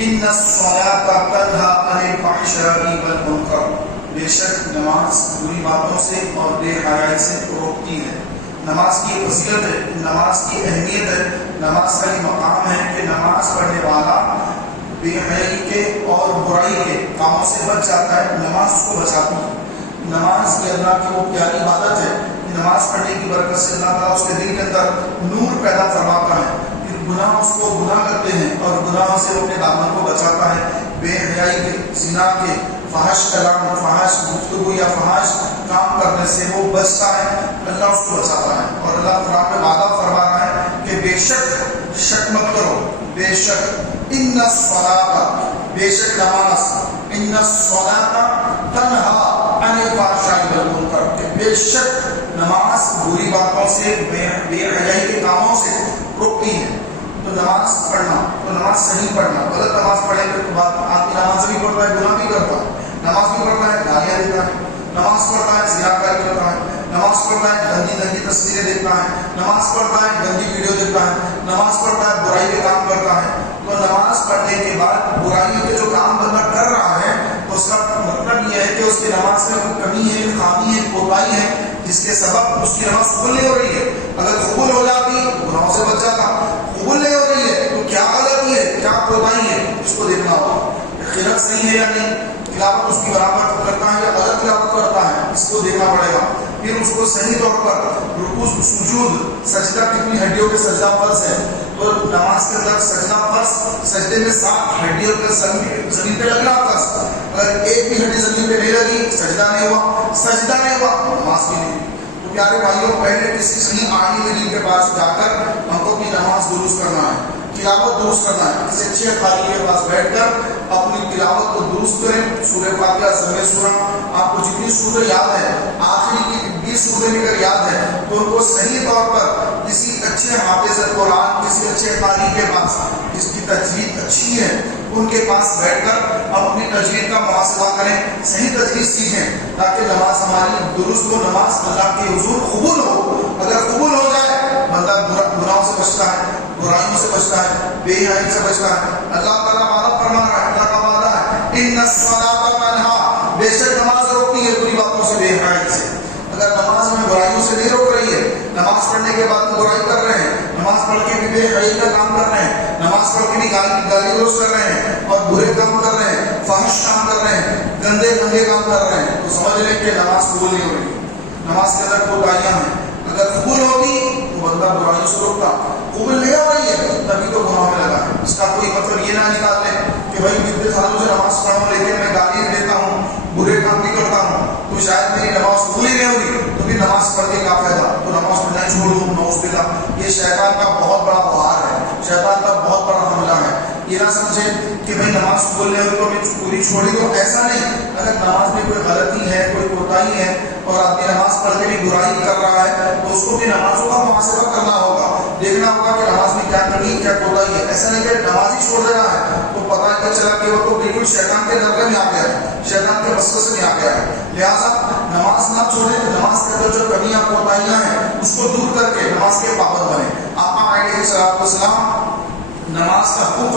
ان الصلاۃ تنہا عن الفحشاء والمنکر، بے شک نماز بری باتوں سے اور بے حیائی سے روکتی ہے۔ نماز کی فضیلت ہے، نماز کی اہمیت ہے، نماز کا یہ مقام ہے کہ نماز پڑھنے والا بے حیائی کے اور برائی کے کاموں سے بچ جاتا ہے، نماز اس کو بچاتی ہے۔ نماز یہ اللہ کی وہ پیاری عبادت ہے، نماز پڑھنے کی برکت سے اللہ تعالیٰ اس کے دل کے اندر نور پیدا فرماتا ہے، پھر گناہ اس کو گناہ کرتے ہیں اور گناہ سے وہ اپنے دامن کو بچاتا ہے، بے حیائی کے، زنا کے، فحش کلام، فحش گفتگو یا فحش کام کرنے سے وہ بچتا ہے، اللہ اس کو بچاتا ہے۔ اور اللہ قرآن میں وعدہ فرما رہا ہے کہ بے شک مت کرو، بے شک ان الصلاۃ، بے شک نماز، ان الصلاۃ تنہا عن الفحشاء والمنکر، کہ بے شک نماز بری باتوں سے، بے حیائی کے کاموں سے روکتی ہے۔ تو نماز پڑھنا، تو نماز صحیح پڑھنا، غلط نماز پڑھے تو آدمی نماز بھی پڑھتا ہے، گناہ بھی کرتا ہے، نماز بھی پڑھتا ہے، گالیاں دیتا ہے، نماز پڑھتا ہے، زناکاری کرتا ہے، نماز پڑھتا ہے، گندی تصویریں دیکھتا ہے، نماز پڑھتا ہے، گندی ویڈیو دیکھتا ہے، نماز پڑھتا ہے، برائی کے کام کرتا ہے۔ تو نماز پڑھنے کے بعد برائی کے جو کام بندہ کر رہا ہے اس کا مطلب یہ ہے کہ اس کی نماز میں کوئی کمی ہے، خامی ہے، کوتاہی ہے، جس کے سبب اس کی نماز قبول نہیں ہو رہی ہے۔ اگر قبول ہو جاتی گناہوں سے بچ جاتا، قبول نہیں ہو رہی ہے تو کیا غلطی ہے، کیا کوتاہی ہے، اس کو دیکھنا ہوگا۔ قرأت صحیح ہے یا نہیں، تلاوت اس کی برابر کرتا ہے یا غلط تلاوت کرتا ہے، اس کو دیکھنا پڑے گا۔ پھر اس کو صحیح طور پر رکوع، سجود، سجدہ، کتنی ہڈیوں کے سجدہ فرض ہے، تو نماز کے اندر سجدہ فرض، سجدے میں 7 ہڈیوں کے زمین پہ لگنا فرض، اگر ایک بھی ہڈی زمین پہ نہیں لگی، سجدہ نہیں ہوا، نماز بھی نہیں۔ تو پیارے بھائیوں، پہلے کسی صحیح عالم دین کے پاس جا کر ہم کو اپنی نماز درست کرنا ہے، تلاوت درست کرنا ہے، کسی اچھے قاری کے پاس بیٹھ کر اپنی تلاوت کو درست کریں۔ سورہ فاتحہ، ضم سورہ، آپ کو جتنی سورہ یاد ہے، آخری کی 20 سورہ بھی اگر یاد ہے تو ان کو صحیح طور پر کسی اچھے حافظ قرآن، کسی اچھے قاری کے پاس، جس کی تجوید اچھی ہے، ان کے پاس بیٹھ کر اپنی تجوید کا محاسبہ کریں، صحیح تجوید سیکھیں تاکہ نماز ہماری درست ہو، نماز اللہ کے حضور قبول ہو۔ اگر قبول ہو جائے بندہ گناہوں سے بچتا ہے، برائیوں سے بچتا ہے، بے حیائی سے بچتا ہے۔ اللہ تعالیٰ وعدہ فرما رہا ہے، اللہ کا وعدہ ہے، ان الصلاۃ تنہا، بے شک نماز روکتی ہے بری باتوں سے، بے حیائی سے۔ اگر نماز میں برائیوں سے نہیں روک رہی ہے، نماز پڑھنے کے بعد برائی کر رہے ہیں، نماز پڑھ کے بھی بے حیائی کا کام کر رہے ہیں، نماز پڑھ کے بھی گالی گلوچ کر رہے ہیں اور برے کام کر رہے ہیں، فحش کام کر رہے ہیں، گندے کام کر رہے ہیں، تو سمجھ لیں کہ نماز قبول نہیں ہو رہی، نماز کے اندر کوتاہیاں ہیں۔ اگر قبول ہوتی تو بندہ برائیوں سے روکتا، قبول نہیں ہو رہی ہے تبھی تو گناہ میں لگا ہے۔ اس کا کوئی مطلب یہ نہ نکال لیں کہ بھائی کتنے سالوں سے نماز پڑھا ہوں لیکن میں گالی دیتا ہوں، برے کام بھی کرتا ہوں، تو شاید میری نماز قبول ہی نہیں ہوگی، تو پھر نماز پڑھ کے کیا فائدہ، تو نماز پڑھنا ہی چھوڑ دوں، نعوذ باللہ۔ یہ شیطان کا بہت بڑا وہار ہے، شیطان کا بہت بڑا حملہ ہے۔ یہ نہ سمجھیں کہ بھائی نماز قبول نہیں ہوگی تو میں پوری چھوڑی دوں، ایسا نہیں۔ اگر نماز میں کوئی غلطی ہے، کوئی کوتاہی ہے اور آدمی نماز پڑھ کے بھی برائی کر رہا ہے تو اس کو بھی نمازوں کا محاسبہ کرنا ہوگا، دیکھنا ہوگا کہ نماز میں کیا کمی، کیا کوتاہی ہے۔ ایسا نہیں کہ نماز ہی چھوڑ دینا ہے تو پتہ ہی چلا کہ وہ تو بالکل شیطان کے دھوکے میں آ گیا ہے، شیطان کے وسوسے میں آ گیا ہے۔ لہٰذا نماز نہ چھوڑیں، نماز کے اندر جو کمیاں کوتاہیاں ہیں اس کو دور کر کے نماز کے پابند بنیں۔ آقا علیہ السلام نماز کا حکم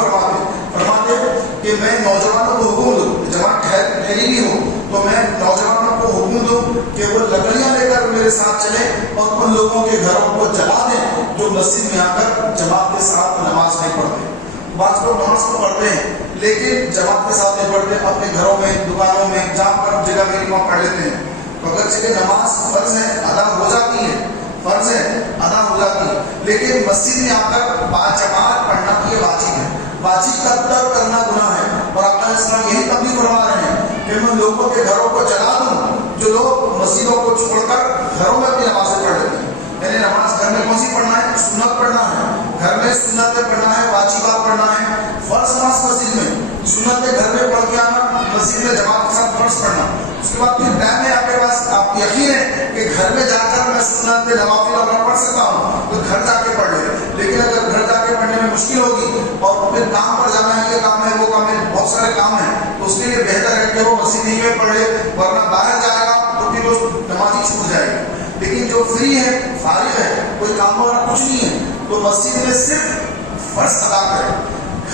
فرماتے کہ میں نوجوانوں کو حکم دوں، جوان ٹھہری بھی ہو تو میں نوجوانوں کو حکم دوں کہ وہ لکڑیاں لے کر میرے ساتھ چلیں اور ان لوگوں کے گھروں کو جلا دیں جو مسجد میں آ کر جماعت کے ساتھ نماز نہیں پڑھتے۔ بعض لوگ نماز تو پڑھتے ہیں لیکن جماعت کے ساتھ نہیں پڑھتے، اپنے گھروں میں، دکانوں میں، جہاں پر جگہ میری وہاں پڑھ لیتے ہیں۔ تو اگر جگہ نماز فرض ہے، ادا ہو جاتی ہے، فرض ہے، ادا ہو جاتی ہے، لیکن مسجد میں آ کر باجماعت پڑھنا یہ واجب ہے، واجب کا ترک کرنا گناہ ہے۔ اور آقا علیہ السلام یہی تبلیغ فرما رہے ہیں کہ میں لوگوں کے گھروں کو جلا دوں جو لوگ مسجدوں کو چھوڑ کر گھروں میں اپنی نمازیں پڑھ لیتے ہیں۔ یعنی نماز گھر میں کون سی پڑھنا ہے؟ سنت پڑھنا ہے، گھر میں سنتیں پڑھنا ہے، واجبات پڑھنا ہے۔ فرض نماز مسجد میں، سنتیں گھر میں پڑھ کے آنا، مسجد میں جماعت کے ساتھ فرض پڑھنا۔ اس کے بعد پھر ٹائم ہے آپ کے پاس، آپ یقین ہے کہ گھر میں جا کر میں سنت نوافل اگر پڑھ سکتا ہوں تو گھر جا کے پڑھ لے، لیکن اگر گھر جا کے پڑھنے میں مشکل ہوگی اور پھر کام پر جانا ہے، یہ کام ہے، وہ کام ہے، بہت سارے کام ہیں، تو اس کے لیے بہتر ہے کہ وہ مسجد ہی میں پڑھ لے، ورنہ باہر جائے گا تو پھر وہ نماز ہی چھوٹ جائے گی۔ لیکن جو فری ہے، فارغ ہے، کوئی کام وغیرہ کچھ نہیں ہے، تو مسجد میں صرف فرض ادا کرے،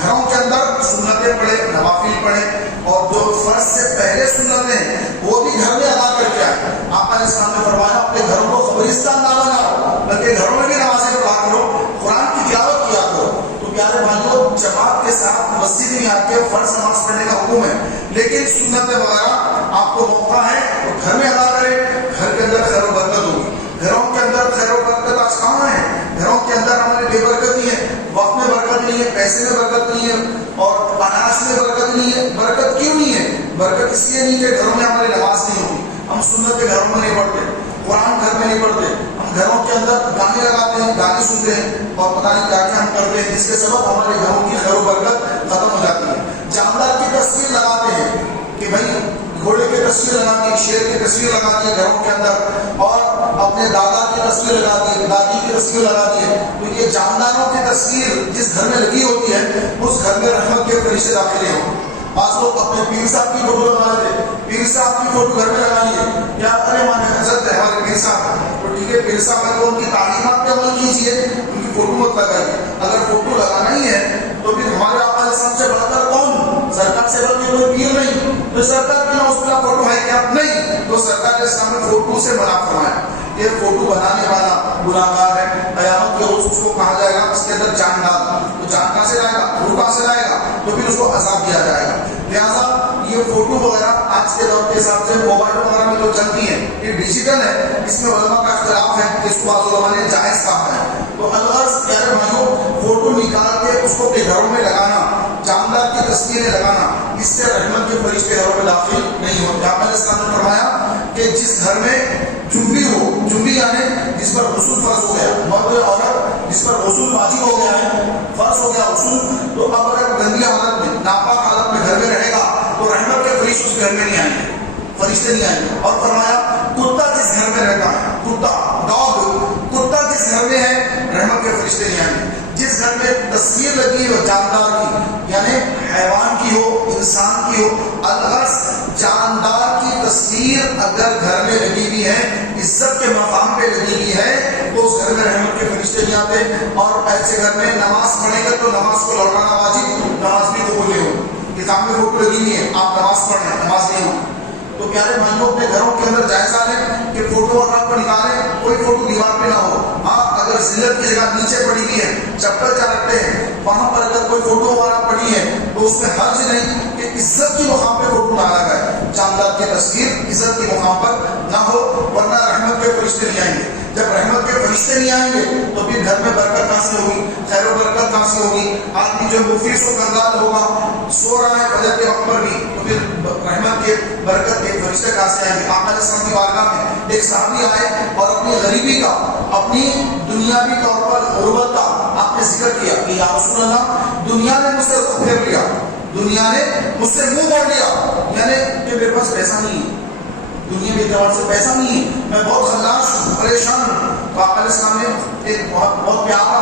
گھروں کے اندر سنت سنتیں پڑھے، نوافل پڑھے، اور جو فرض سے پہلے سنتیں ہیں وہ بھی گھر میں ادا کر کے آئے۔ آپ علیہ السلام نے فرمایا اپنے گھروں کو قبرستان نہ بناؤ، بلکہ گھروں میں بھی نمازیں پڑھا کرو، قرآن کی تلاوت کیا کرو۔ تو پیارے بھائیوں، جماعت کے ساتھ مسجد میں آ کے فرض نماز پڑھنے کا حکم ہے، لیکن سنتیں وغیرہ آپ کو موقع ہے تو گھر میں ادا کریں۔ گھر کے اندر خیر و برکت ہوگی۔ گھروں کے اندر خیر و برکت آج کہاں ہے؟ گھروں کے اندر ہماری بے برکتی ہے، وقت میں برکت نہیں ہے، پیسے میں برکت نہیں ہے، اور اناج میں برکت نہیں ہے۔ برکت کیوں نہیں ہے؟ برکت اس لیے نہیں کہ گھروں میں ہماری نماز نہیں ہوتی، ہم سنت کے گھروں میں نہیں پڑھتے، قرآن گھر میں نہیں پڑھتے، ہم گھروں کے اندر گانے لگاتے ہیں، گانے سنتے ہیں، اور پتہ نہیں کیا کیا ہم کرتے ہیں، جس کے سبب ہمارے گھروں کی خیر و برکت ختم ہو جاتی ہے۔ جاندار کی تصویر لگاتے ہیں کہ بھائی گھوڑے کی تصویر لگا دی، شیر کی تصویر لگا دی گھروں کے اندر، اور اپنے دادا کی تصویر لگا دی، دادی کی تصویر لگا دی ہے۔ تو یہ جانداروں کی تصویر جس گھر میں لگی ہوتی ہے اس گھر میں رحمت کے فرشتے داخل نہیں ہوں۔ بعض لوگ اپنے پیر صاحب کی فوٹو لگا لیتے، پیر صاحب کی فوٹو گھر میں لگا لیے، یا ارے مانے حضرت ہے ہمارے پیر صاحب، تو ٹھیک ہے پیر صاحب ہے تو ان کی تعلیمات پہ عمل کیجیے، ان کی فوٹو مت لگائیے۔ اگر فوٹو لگانا ہی ہے تو پھر ہمارے آقا علیہ السلام سے بڑھ کر کون؟ سرکار سے بڑھ کے کوئی پیر نہیں، تو سرکار کی نہ اس کا فوٹو ہے کیا؟ نہیں، تو سرکار علیہ السلام نے فوٹو سے منع فرمایا۔ یہ فوٹو بنانے والا گناہگار ہے، قیامت کے روز اس کو کہا جائے گا اس کے اندر جان ڈال، تو جان کہاں سے لائے گا؟ روح کہاں سے لائے گا؟ تو پھر اس کو عذاب دیا جائے گا۔ لہٰذا یہ فوٹو وغیرہ آج کے دور کے حساب سے موبائل وغیرہ میں جو چلتی ہے یہ ڈیجیٹل ہے، اس میں علماء کا اختلاف ہے کہ اس کو بعض علماء نے جائز کہا ہے۔ تو الغرض پیارے بھائیوں، فوٹو نکال کے اس کو اپنے گھروں میں لگانا، جاندار کی تصویریں لگانا، اس سے رحمت کے فرشتے گھروں میں داخل نہیں ہوتے۔ آپ علیہ السلام نے فرمایا کہ جس گھر میں جنبی ہو، جنبی یعنی جس پر غسل فرض ہو گیا، مرد عورت جس پر غسل واجب ہو گیا ہے، فرض ہو گیا غسل، تو اب اگر گندی حالت میں، ناپاک حالت میں گھر میں رہے گا تو رحمت کے فرشتے اس گھر میں نہیں آئیں گے، فرشتے نہیں آئیں گے۔ اور فرمایا کتا جس گھر میں رہتا ہے، کتا ڈاگ، کتا جس گھر میں ہے رحمت کے فرشتے نہیں آئیں گے۔ جس گھر میں تصویر لگی ہے جاندار کی، یعنی حیوان کی ہو، انسان کی ہو، الغرض جاندار کی تصویر اگر گھر میں لگی ہوئی ہے، عزت کے مقام پہ لگی ہوئی ہے، تو اس گھر میں رحمت کے فرشتے نہیں آتے۔ اور ایسے گھر میں نماز پڑھیں گے تو نماز کو لوٹانا واجب، نماز بھی قبول نہیں ہو۔ کتاب میں فوٹو لگی ہوئی ہے، آپ نماز پڑھ رہے ہیں، نماز نہیں ہو۔ تو پیارے بھائیوں، اپنے گھروں کے اندر جائزہ لیں کہ فوٹو اور آپ کو نکالیں، کوئی فوٹو دیوار پہ نہ ہو۔ ہاں اگر ذلت کی جگہ نیچے پڑی ہوئی ہے، چپل جا رکھتے ہیں، وہاں پر اگر کوئی فوٹو وغیرہ پڑی ہے تو اس میں حرج نہیں کہ عزت کی مقام پہ فوٹو ڈالا گیا۔ جاندار کی تصویر عزت کی مقام پر نہ ہو، ورنہ رحمت کے فرشتے نہیں آئیں گے۔ جب رحمت کے فرشتے نہیں آئیں گے تو پھر گھر میں برکت کہاں سے ہوگی؟ خیر و برکت کہاں سے ہوگی؟ آدمی جو مفلس و کنگال ہوگا، سو رہا ہے فجر کے وقت پر بھی، تو پھر رحمت کے برکت کے فرشتے کہاں سے آئیں گے؟ آقا علیہ السلام کی بارگاہ میں ایک صحابی آئے اور اپنی غریبی کا، اپنی دنیاوی طور پر غربت کا آپ نے ذکر کیا کہ یا رسول اللہ، دنیا نے مجھ سے رخ پھیر لیا، دنیا نے مجھ سے منہ موڑ لیا، یعنی کہ میرے پاس پیسہ نہیں ہے، دنیا کے اعتبار سے پیسہ نہیں ہے، میں بہت خلاص ہوں، پریشان ہوں۔ تو آپ علیہ السلام نے ایک بہت پیارا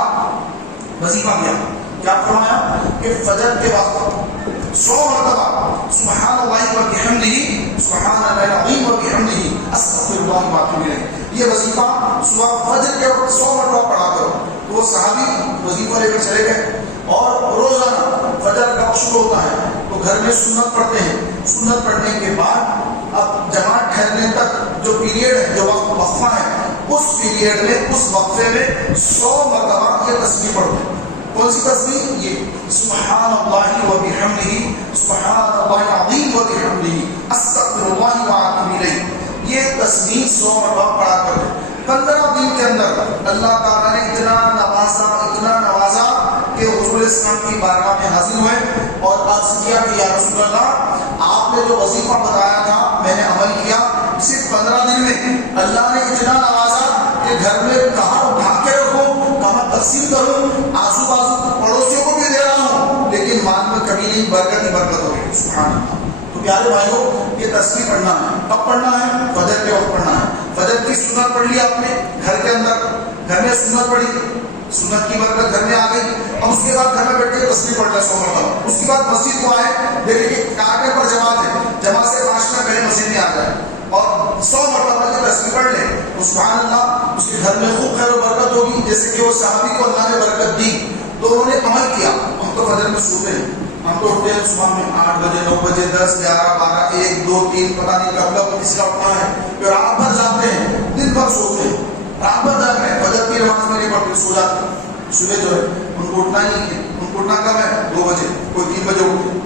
وظیفہ دیا، کیا فرمایا کہ فجر کے وقت 100 مرتبہ سبحان اللہ و بحمدہ، سبحان اللہ العظیم و بحمدہ، استغفر اللہ و اتوب الیہ۔ یہ وظیفہ صبح فجر کے وقت 100 مرتبہ پڑھا کرو۔ تو وہ صحابی وظیفہ لے کر چلے گئے، اور روزانہ فجر کا وقت شروع ہوتا ہے تو گھر میں سنت پڑھتے ہیں، سنت پڑھنے کے بعد اب جماعت ٹھہرنے تک جو پیریڈ ہے، جو وقفہ ہے، اس پیریڈ میں، اس وقفے میں 100 مرتبہ یہ تسبیح پڑھتے ہیں۔ کون سی تسبیح؟ یہ سبحان اللہ و بحمدہ، سبحان اللہ العظیم و بحمدہ، استغفر اللہ و اتوب الیہ۔ یہ تسبیح 100 مرتبہ پڑھا کرتے ہیں۔ 15 دن کے اندر اللہ تعالیٰ نے اتنا نوازا کہ حضور اسلام کی بارگاہ میں حاضر ہوئے اور عرض کیا کہ یا رسول اللہ، آپ نے جو وظیفہ بتایا تھا میں نے عمل کیا، صرف 15 دن میں اللہ نے اتنا نوازا کہ گھر میں کہاں اٹھا کے رکھوں، کہاں تقسیم کروں، آزو بازو پڑوسیوں کو بھی دے رہا ہوں، لیکن مال میں کبھی نہیں، برکت ہی برکت ہو گئی۔ سبحان اللہ۔ تو پیارے بھائیوں، یہ تسبیح پڑھنا ہے، کب پڑھنا ہے؟ فجر کے وقت پڑھنا ہے۔ فجر کی سنت پڑھ لی آپ نے گھر کے اندر، گھر میں سنت پڑھی، سنت کی برکت گھر میں آ گئی، اور اس کے بعد گھر میں بیٹھ کے تسبیح پڑھ لیں 100 مرتبہ۔ اس کے بعد مسجد کو آئے، دیکھیں کہ کاٹے پر جماعت ہے، جماعت سے 5 منٹ پہلے مسجد میں آ جائے اور 100 مرتبہ کی تسبیح پڑھ لیں، تو سبحان اللہ، اس کے گھر میں خوب خیر و برکت ہوگی۔ جیسے کہ وہ صحابی کو اللہ نے برکت دی تو انہوں نے عمل کیا۔ ہم تو فجر میں سوتے ہیں، ہم تو اٹھتے ہیں صبح میں 8 بجے 9 بجے 10 11 12 1 2 3 پتہ نہیں کب کب کس کا اٹھنا ہے، پھر رات بھر جاگتے ہیں، دن بھر سوتے ہیں، رات بھر جاگ رہے ہیں، فجر کی نماز میں نہیں پڑھتے، سو جاتے ہیں۔ صبح جو ہے ان کو اٹھنا ہی نہیں ہے، ان کو اٹھنا کب ہے؟ 2 بجے، کوئی 3 بجے اٹھتے،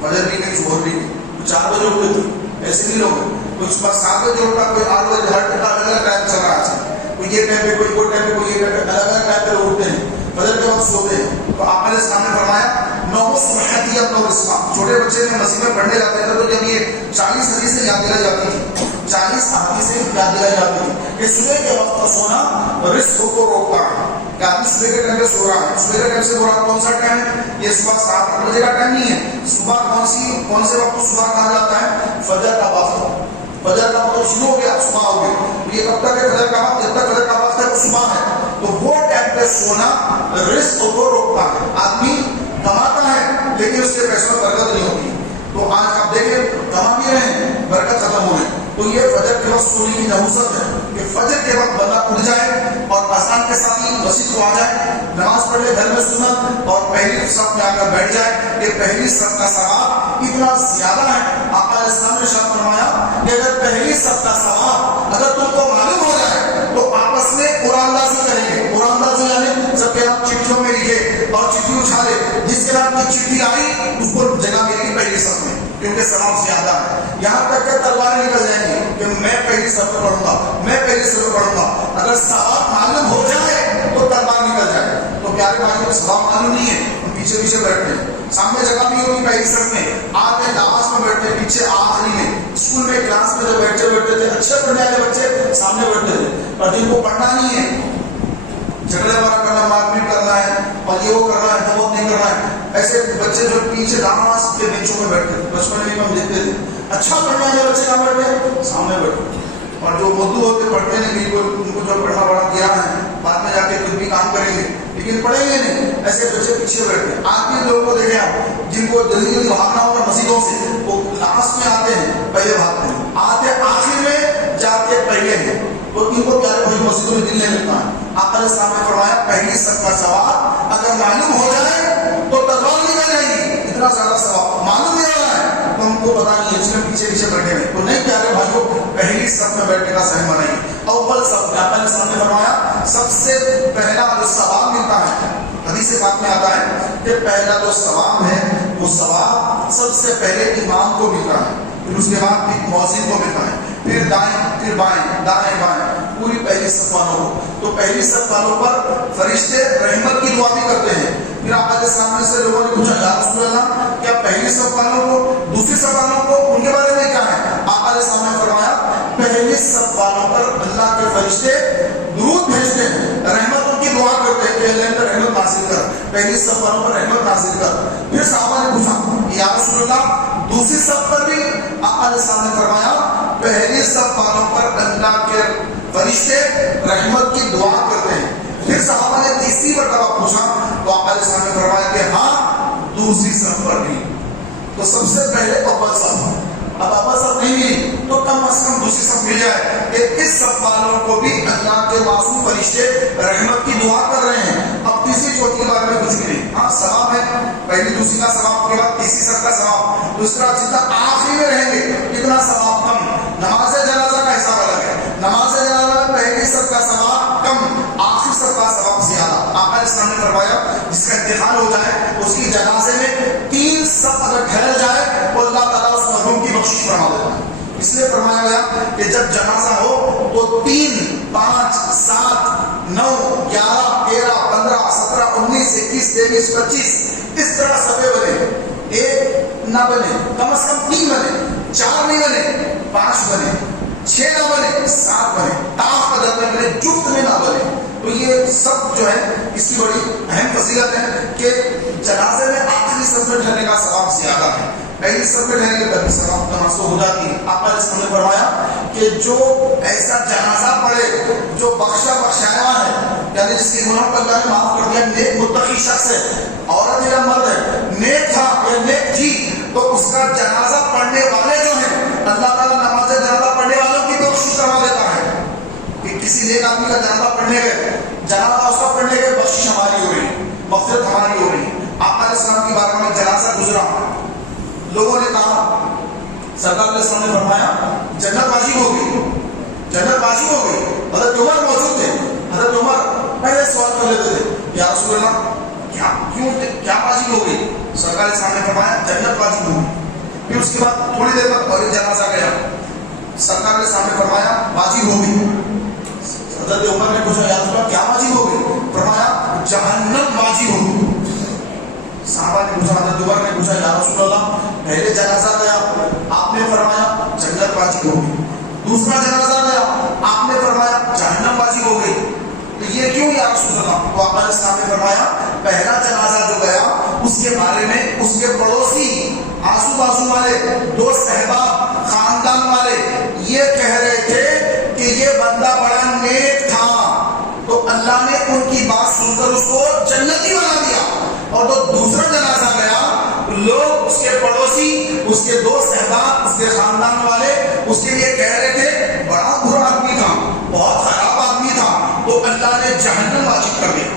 فجر بھی نہیں، ظہر بھی نہیں، 4 بجے اٹھتے تھے، ایسے بھی لوگ ہیں، کوئی صبح 7 بجے اٹھتا، کوئی 8 بجے، ہر الگ الگ ٹائم چل رہا ہے، کوئی یہ ٹائم پہ، کوئی وہ ٹائم پہ، کوئی یہ ٹائم پہ، الگ الگ ٹائم پہ لوگ اٹھتے ہیں، فجر کے وقت سوتے ہیں۔ تو آپ نے سامنے فرمایا چھوٹے بچے میں مسجد میں پڑھنے جاتے تھے تو جب یہ 40 حدیثیں یاد دلائی جاتی تھی، 40 حدیثیں یاد دلائی جاتی تھی کہ صبح کے وقت سونا رزق کو روکتا ہے، کہ آدمی صبح کے ٹائم پہ سو رہا ہے، صبح کے ٹائم سے مراد کون سا ٹائم ہے؟ یہ صبح 7-8 بجے کا ٹائم نہیں ہے، صبح کون سے وقت کو صبح کہا جاتا ہے؟ فجر کا وقت، فجر کا وقت شروع ہو گیا، صبح ہو گئی، یہ کب تک ہے فجر کا وقت؟ جب تک فجر کا وقت ہے وہ صبح ہے، تو وہ ٹائم پہ سونا رزق کو روکتا ہے۔ آدمی کماتا ہے لیکن اس کے پیسوں میں برکت نہیں ہوتی، تو آج آپ دیکھیں کما بھی رہے ہیں، برکت ختم ہو گئی، تو یہ فجر کے وقت سونے کی نحوست ہے کہ فجر کے وقت بندہ اٹھ جائے اور آسان کے ساتھ ہی مسجد کو آ جائے، نماز پڑھ لے گھر میں سنت، اور پہلی صف میں آ کر بیٹھ جائے۔ یہ پہلی صف کا ثواب اتنا زیادہ ہے، آقا علیہ السلام نے ارشاد فرمایا کہ اگر پہلی صف کا ثواب اگر تم کو معلوم ہو جائے تو آپس میں قرآن اندازی کریں گے۔ قرآن اندازی یعنی سب کے نام چٹھیوں میں لکھے اور چٹھی اچھالے، جس کے نام کی چٹھی آئی اس کو جگہ ملے گی پہلی صف میں، کیونکہ ثواب زیادہ ہے۔ یہاں تک کہ تلواریں نکل جائیں گی کہ میں پہلی صف میں پڑھوں گا، میں پہلی صف میں پڑھوں گا، اگر ثواب معلوم ہو جائے تو تلوار نکل جائے۔ تو پیارے بھائیوں، ثواب معلوم نہیں ہے، ہم پیچھے پیچھے بیٹھتے ہیں، سامنے جگہ بھی ہوگی پہلی صف میں، آتے نماز میں بیٹھتے ہیں پیچھے آخری میں۔ اسکول میں کلاس میں جو بیٹھتے تھے اچھے پڑھنے والے بچے سامنے بیٹھتے تھے، اور جن کو پڑھنا نہیں ہے، جھگڑے مارا کرنا، مار پیٹ کرنا ہے اور یہ وہ کرنا ہے، ہوم ورک نہیں کرنا ہے، ایسے بچے جو پیچھے نماز کے بینچوں میں بیٹھتے تھے، بچپن میں ہم دیکھتے تھے۔ اچھا پڑھنے والے بچے کہاں بیٹھتے؟ سامنے بیٹھتے، اور جو مدعو ہوتے پڑھتے نہیں، بالکل ان کو جو پڑھنا بڑا کیا ہے، بعد میں جا کے کچھ بھی کام کریں گے لیکن پڑھیں گے نہیں، ایسے بچے پیچھے بیٹھتے ہیں۔ آج بھی لوگوں کو دیکھیں آپ، جن کو جلدی جلدی بھاگنا ہوتا مسجدوں سے، وہ لاسٹ میں آتے ہیں، پہلے بھاگتے ہیں، آتے آخر میں جاتے پہلے ہیں، تو ان کو پیارے بھائی مسجدوں میں دل نہیں لگتا ہے۔ آقا علیہ السلام نے فرمایا پہلی صف کا ثواب اگر معلوم ہو جائے تو تلوار نکل جائے گی، اتنا زیادہ ثواب معلوم نہیں ہو رہا ہے تو ہم کو پتا نہیں ہے، اس میں پیچھے پیچھے بیٹھے ہیں، تو نہیں پیارے بھائیوں، پہلی صف میں بیٹھنے کا صحیح بنائیے۔ اول صف میں آقا علیہ السلام نے فرمایا سب سے پہلا جو ثواب ملتا ہے، حدیث پاک میں آتا ہے کہ پہلا جو ثواب ہے وہ ثواب سب سے پہلے امام کو ملتا ہے، پھر اس کے بعد ایک مؤذن کو ملتا ہے، پھر دائیں، پھر بائیں، دائیں بائیں، پوری پہلی صف والوں کو۔ تو پہلی صف والوں پر فرشتے رحمت کی دعا بھی کرتے ہیں۔ پھر آقا کے سامنے سے لوگوں نے پوچھا، یا رسول اللہ کیا پہلی صف والوں کو، دوسری صف والوں کو، ان کے بارے میں کیا ہے؟ آقا کے سامنے فرمایا پہلی صف والوں پر اللہ کے فرشتے درود بھیجتے ہیں، رحمت ان کی دعا کرتے ہیں کہ اللہ ان پر رحمت نازل کر، پہلی صف والوں پر رحمت نازل کر۔ پھر صحابہ نے پوچھا، یا رسول اللہ دوسری صف پر بھی؟ آقا کے سامنے فرمایا پہلی صف والوں پر اللہ کے فرشتے رحمت کی دعا کرتے ہیں۔ پھر صحابہ نے تیسری مرتبہ پوچھا تو آقا علیہ السلام نے فرمایا کہ ہاں دوسری صف پر بھی۔ تو سب سے پہلے اول صف، اب اول صف نہیں ملی تو کم از کم دوسری صف مل جائے کہ اس صف والوں کو بھی اللہ کے معصوم فرشتے رحمت کی دعا کر رہے ہیں۔ اب تیسری چوتھی کے بارے میں کچھ بھی نہیں، ہاں ثواب ہے، پہلی دوسری کا ثواب کے بعد تیسری صف کا ثواب، دوسرا جتنا آخری میں رہیں گے کتنا ثواب کم۔ نماز جنازہ کا حساب الگ ہے، نماز جنازہ میں پہلی صف کا ثواب کم، آخری صف کا ثواب زیادہ۔ آقا علیہ السلام نے فرمایا جس کا انتقال ہو جائے اس کی جنازے میں 3 صف اگر ٹھہر جائے تو اللہ تعالیٰ اس مرحوم کی بخشش فرما دیتا ہے۔ اس لیے فرمایا گیا کہ جب جنازہ ہو تو 3 5 7 9 11 13 15 17 19 21 23 25 اس طرح صفے بنے، ایک نہ بنے، کم از کم 3 بنے، 4 نہیں بنے، 5 بنے، 6 نہ بنے، 7 بنے، تاخ قدر میں بنے، جفت میں نہ بنے۔ تو یہ سب جو ہے اس کی بڑی اہم فضیلت ہے کہ جنازے میں آخری صف میں ٹھہرنے کا ثواب زیادہ ہے، پہلی صف میں ٹھہرنے کا ثواب تناسب ہو جاتی ہے۔ آقا علیہ السلام نے فرمایا کہ جو ایسا جنازہ پڑھے جو بخشا بخشایا ہے، یعنی جس کی گناہوں کو اللہ نے معاف کر دیا، نیک متقی شخص ہے، عورت یا مرد ہے، نیک تھا یا نیک تھی، تو اس کا جنازہ پڑھنے والے جو ہیں اللہ تعالیٰ نماز جنازہ پڑھنے والوں کی بخشش کروا دیتا ہے کہ کسی نیک آدمی کا جنازہ پڑھنے گئے، جنازہ اس کا پڑھنے گئے، بخشش ہماری ہو رہی، مغفرت ہماری ہو رہی۔ آقا علیہ السلام کی بارگاہ میں جنازہ گزرا لوگوں نے کہا، سرکار علیہ السلام نے فرمایا جنت واجب ہو گئی، جنت واجب ہو گئی۔ حضرت عمر موجود تھے، حضرت عمر پہلے سوال کر لیتے تھے، یا رسول اللہ کیا واجب ہو گئی؟ سرکار علیہ السلام نے فرمایا جنت واجب ہو گئی۔ پھر اس کے بعد تھوڑی دیر بعد اور ایک جنازہ گیا، سرکار علیہ السلام نے فرمایا واجب ہو گئی۔ حضرت عمر نے پوچھا یا رسول اللہ کیا واجب ہو گئی؟ فرمایا جہنم واجب ہو گئی۔ صحابہ نے پوچھا، حضرت عمر نے پوچھا یا رسول اللہ پہلے جنازہ گیا آپ نے فرمایا جنت واجب ہو گئی، دوسرا جنازہ گیا آپ نے فرمایا جہنم واجب ہو گئی، تو یہ کیوں یا رسول اللہ؟ تو آپ علیہ السلام نے فرمایا پہلا جنازہ جو گیا اس کے بارے میں اس کے پڑوسی، آزو بازو والے، دوست احباب، خاندان والے یہ کہہ رہے تھے کہ یہ بندہ بڑا نیک تھا، تو اللہ نے ان کی بات سن کر اس کو جنتی بنا دیا۔ اور تو دوسرا جنازہ گیا، لوگ اس کے پڑوسی، اس کے دوست احباب، اس کے خاندان والے اس کے لیے کہہ رہے تھے بڑا برا آدمی تھا، بہت خراب آدمی تھا، تو اللہ نے جہنم واجب کر دیا۔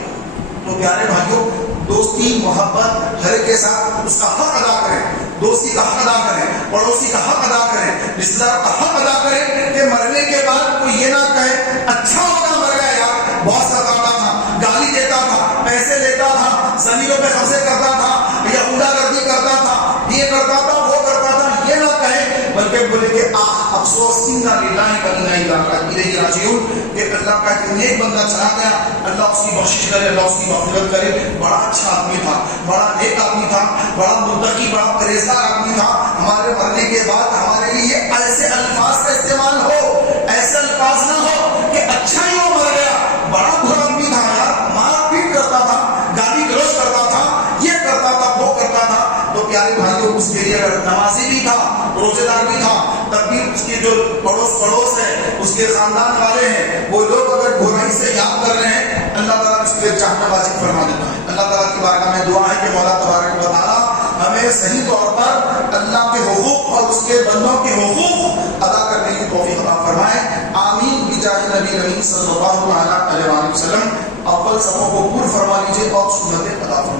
تو پیارے بھائیوں، دوستی محبت ہر ایک کے ساتھ اس کا حق ادا کریں، دوستی کا حق ادا کریں، پڑوسی کا حق ادا کریں، رشتہ دار کا حق ادا کریں کہ مرنے کے بعد کوئی یہ نہ کہے اچھا ہوگا مر گیا یار، بہت ستاتا تھا، گالی دیتا تھا، پیسے لیتا تھا، زمینوں پہ قبضے کرتا تھا، یا غنڈہ گردی کرتا تھا، یہ کرتا تھا وہ کرتا تھا، یہ نہ کہے بلکہ بولے کہ افسوس انا للہ و انا الیہ راجعون، کہ اللہ کا ایک نیک بندہ چلا گیا، اللہ اس کی بخشش کرے، اللہ اس کی مغفرت کرے، بڑا اچھا آدمی تھا، بڑا نیک آدمی تھا، بڑا متقی، بڑا پرہیزگار آدمی تھا۔ ہمارے مرنے کے بعد ہمارے لیے ایسے الفاظ کا استعمال ہو، ایسے الفاظ نہ ہو کہ اچھا ہی وہ مر گیا، بڑا برا آدمی تھا یار، مار پیٹ کرتا تھا، گالی گلوچ کرتا تھا، یہ کرتا تھا وہ کرتا تھا۔ تو پیارے بھائیوں، اس کے لیے اگر نمازی بھی تھا، روزے دار بھی تھا، تب بھی اس کے جو پڑوس ہے، اس کے خاندان والے ہیں، وہ لوگ اگر برائی سے یاد کر رہے ہیں، اللہ تعالیٰ اس کے لیے جہنم واجب فرما دیتا ہے۔ اللہ تعالیٰ کی بارگاہ میں دعا ہے کہ مولا تبارک و تعالیٰ ہمیں صحیح طور پر اللہ کے حقوق اور اس کے بندوں کے حقوق ادا کرنے کی توفیق عطا فرمائے۔ آمین بجاہ نبی کریم صلی اللہ علیہ وسلم۔ اول صفوں کو پور فرما لیجیے اور سنتیں ادا فرمائیے۔